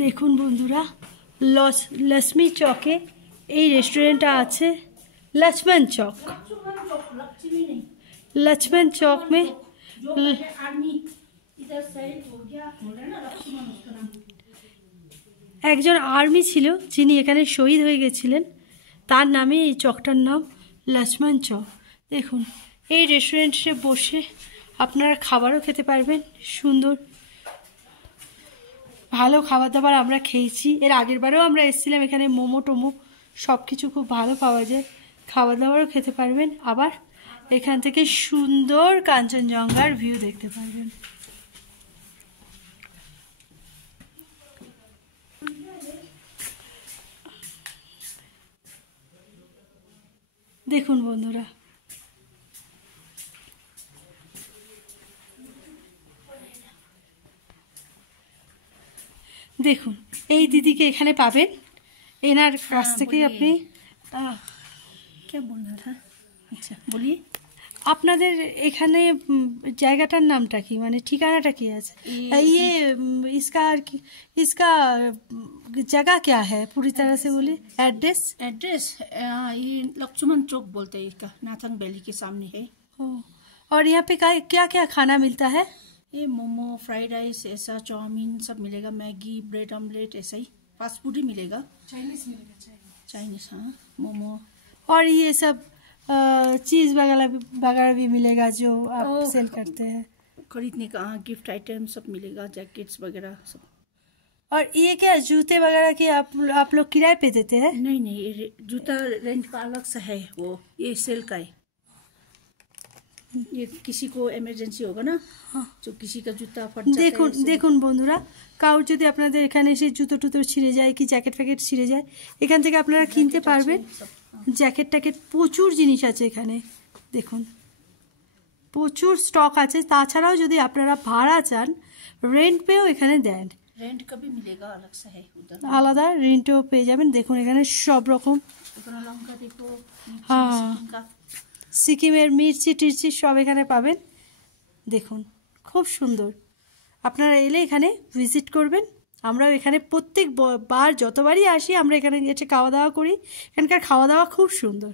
দেখুন বন্ধুরা, লক্ষ্মী চকে এই রেস্টুরেন্টটা আছে। लक्ष्मण चौक में একজন আর্মি ছিল যিনি এখানে শহীদ হয়ে গেছিলেন, তার নামে এই চকটার নাম লক্ষ্মণ চক। দেখুন, এই রেস্টুরেন্টে বসে আপনারা খাবারও খেতে পারবেন। সুন্দর ভালো খাবার দাবার আমরা খেয়েছি। এর আগের বারেও আমরা এসেছিলাম। এখানে মোমো টোমো সব কিছু খুব ভালো পাওয়া যায়। খাবার দাবারও খেতে পারবেন। আবার এখান থেকে সুন্দর কাঞ্চনজঙ্ঘার ভিউ দেখতে পারবেন। দেখুন বন্ধুরা, দেখুন এই দিদিকে এখানে পাবেন। এনার কাছ থেকে আপনি क्या बोलना था? अच्छा बोलिए। আপনাদের এখানে জায়গাটার নামটা কি, মানে ঠিকানাটা কি আছে? ये इसका जगह क्या है पूरी तरह से बोलिए। एड्रेस ये लक्ष्मण चौक बोलते हैं इसका, नाथंग वैली के सामने है। और यहाँ पे क्या क्या खाना मिलता है? ये मोमो, फ्राइड राइस, ऐसा चाउमीन सब मिलेगा, मैगी, ब्रेड ऑमलेट, ऐसा ही फास्ट फूड ही मिलेगा। चाइनीज हाँ, मोमो। और ये सब चीज़ वगैरह भी मिलेगा जो आप सेल करते हैं? खरीदने का हाँ, गिफ्ट आइटम सब मिलेगा, जैकेट्स वगैरह सब। और ये क्या जूते वगैरह की आप लोग किराए पे देते हैं? नहीं ये जूता रेंट का अलग सा है, वो ये सेल का है। ये किसी को इमरजेंसी होगा ना, जो किसी का जूता फट जाता है। দেখুন বন্ধুরা, কারোর যদি আপনাদের এখানে এসে জুতো টুতো ছিঁড়ে যায় কি জ্যাকেট ফ্যাকেট ছিঁড়ে যায়, এখান থেকে আপনারা কিনতে পারবেন। জ্যাকেট ট্যাকেট প্রচুর জিনিস আছে এখানে। দেখুন প্রচুর স্টক আছে। তাছাড়াও যদি আপনারা ভাড়া চান, রেন্ট পেও এখানে দেন। रेंट का भी मिलेगा, अलग सा है उधर, আলাদা রেন্টও পেয়ে যাবেন। দেখুন এখানে সব রকম, হ্যাঁ সিকিমের মির্চি টির্চি সব এখানে পাবেন। দেখুন খুব সুন্দর। আপনারা এলে এখানে ভিজিট করবেন। আমরাও এখানে প্রত্যেক বার যতবারই আসি আমরা এখানে এসে খাওয়া দাওয়া করি। এখানকার খাওয়া দাওয়া খুব সুন্দর।